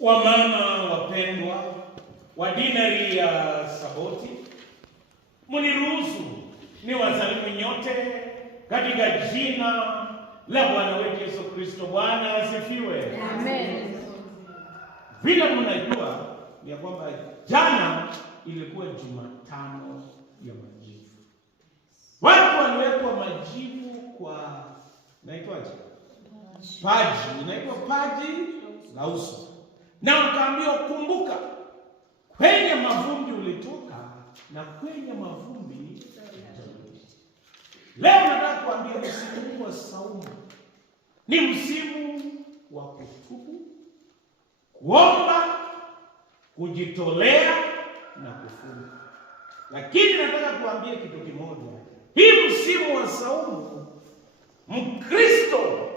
Wamama wapendwa wa dinari ya Saboti, mniruhusu ni wasalimu nyote katika jina la Bwana wetu Yesu Kristo. Bwana asifiwe. Amen. Vile mnajua ya kwamba jana ilikuwa Jumatano ya majivu. Watu waliwekwa majivu kwa naitwaje? Paji, inaitwa paji la uso. Na wakaambiwa, kumbuka, kwenye mavumbi ulitoka na kwenye mavumbi utarudi. Leo nataka kuambia msimu wa saumu ni msimu wa kutubu, kuomba, kujitolea na kufunga. Lakini nataka kuambia kitu kimoja. Hii msimu wa saumu, Mkristo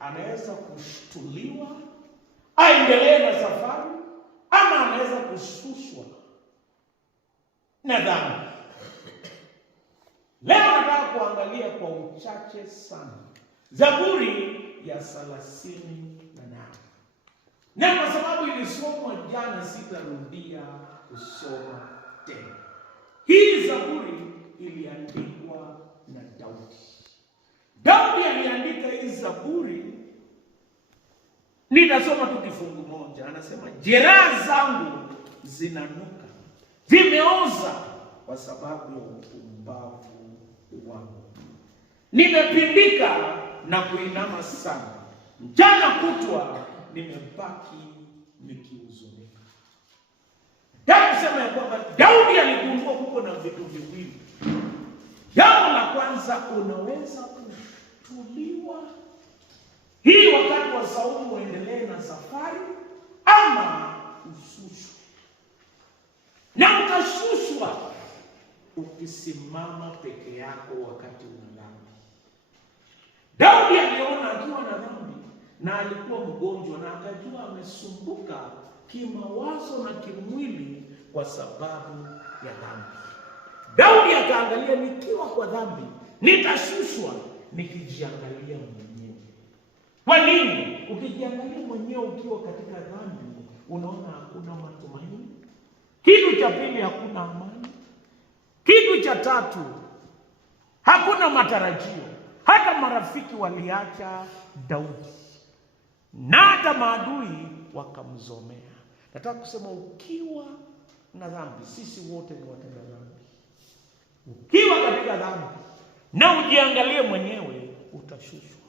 anaweza kushtuliwa aendelee na safari, ama anaweza kushushwa na dhambi. Leo nataka kuangalia kwa uchache sana Zaburi ya 38. Na kwa sababu ilisomwa jana, sitarudia kusoma tena. Hii Zaburi iliandikwa na Daudi. Daudi aliandika hii Zaburi. Nitasoma tu kifungu moja. Anasema, jeraha zangu zinanuka, zimeoza kwa sababu ya upumbavu wangu. Nimepindika na kuinama sana, mchana kutwa nimebaki nikihuzunika. Kusema ya kwamba Daudi aligundua huko na vitu viwili. Jambo la kwanza, unaweza kutuliwa hii wakati wa saumu, uendelee na safari, ama ushushwe. Na utashushwa ukisimama peke yako wakati una dhambi. Daudi aliona akiwa na dhambi na alikuwa mgonjwa, na akajua amesumbuka kimawazo na kimwili kwa sababu ya dhambi. Daudi akaangalia, nikiwa kwa dhambi nitashushwa nikijiangalia mwenyewe. Kwa nini? Ukijiangalia mwenyewe ukiwa katika dhambi, unaona hakuna matumaini. Kitu cha pili, hakuna amani. Kitu cha tatu, hakuna matarajio. Hata marafiki waliacha Daudi, na hata maadui wakamzomea. Nataka kusema, ukiwa na dhambi, sisi wote ni watenda dhambi. Ukiwa katika dhambi na ujiangalie mwenyewe, utashushwa.